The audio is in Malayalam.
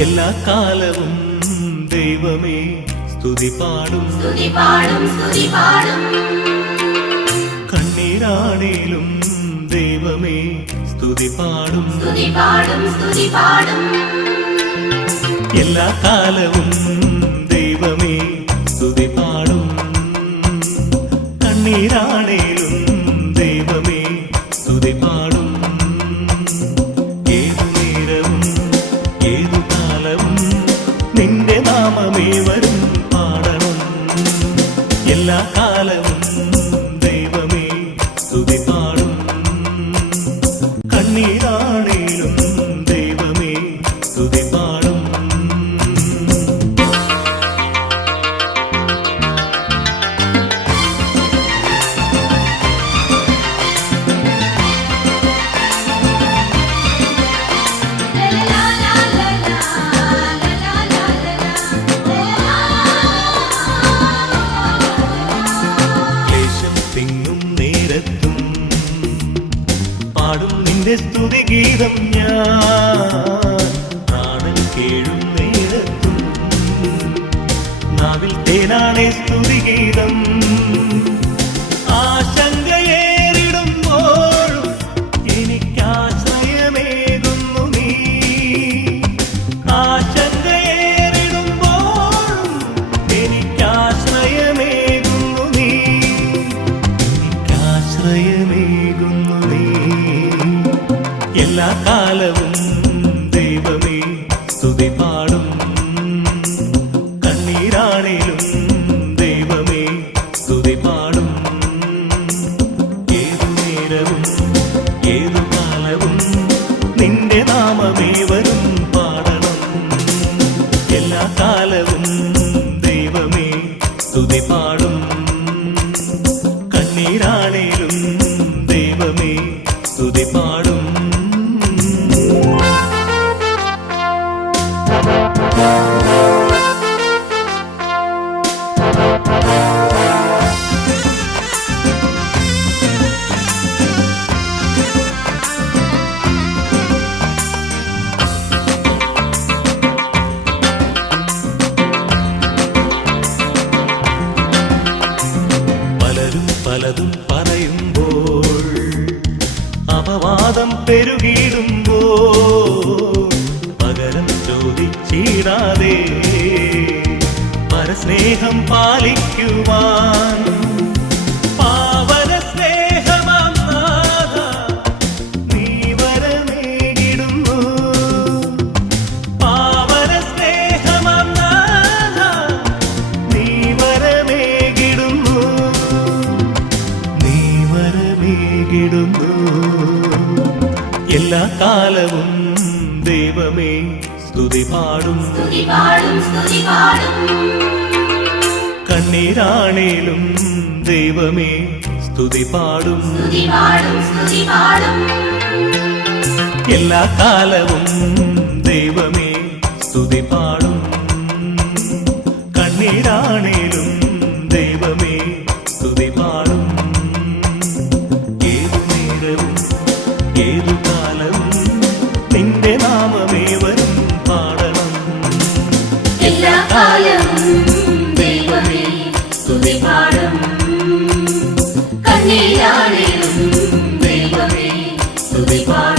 എല്ലാ കാലവും ദൈവമേ സ്തുതി പാടും കണ്ണീരാണേലും ദൈവമേ സ്തുതി പാടും എല്ലാ കാലവും ദൈവമേ സ്തുതി പാടും കണ്ണീരാണേലും ദൈവമേ സ്തുതി പാടും ഏതു നേരവും ഏതു കാലവും നിന്റെ നാമമേ വരും പാടണം എല്ലാ കാലവും ദൈവമേ സ്തുതി പാടും കണ്ണീരാണേലും ദൈവമേ സ്തുതി പാടും പാടും നിന്റെ സ്തുതിഗീതം ഞാൻ പ്രാണൻ കേഴും നേരത്തും നാവിൽ തേനാണേ സ്തുതിഗീതം ആശങ്കയേറിടുമ്പോഴും എനിക്കാശ്രയമേകുന്നു നീ ആശങ്കയേറിടുമ്പോഴും എനിക്കാശ്രയമേകുന്നു നീ എനിക്കാശ്രയമേകുന്നു നീ എല്ലാ കാലവും ദൈവമേ സ്തുതി പാടും കണ്ണീരാണേലും ദൈവമേ സ്തുതി പാടും ഏതു നേരവും ഏതു കാലവും നിന്റെ നാമമേ വരും പാടണം എല്ലാ കാലവും ദൈവമേ സ്തുതി പാടും കണ്ണീരാണേലും ദൈവമേ സ്തുതി പാടും പലരും പലതും പറയുമ്പോൾ അപവാദം പെരുകിടുമ്പോൾ പകരം ചോദിച്ചിടാതെ പരസ്നേഹം പാലിക്കുവാൻ പാവന സ്നേഹമാം നാഥ നീ വരമേകിടുന്നു പാവന സ്നേഹമാം നാഥ നീ വരമേകിടുന്നു നീ വരമേകിടുന്നു എല്ലാ കാലവും ദൈവമേ സ്തുതി പാടും കണ്ണീരാണേലും ദൈവമേ സ്തുതി പാടും എല്ലാ കാലവും ദൈവമേ സ്തുതി പാടും കണ്ണീരാണേലും ദൈവമേ സ്തുതി പാടും ഏതു നേരവും ഏതു കാലവും നിന്റെ നാമമേ വരും പാടണം എല്ലാ കാലവും ദൈവമേ സ്തുതി പാടും കണ്ണീരാണേലും ദൈവമേ സ്തുതി പാടും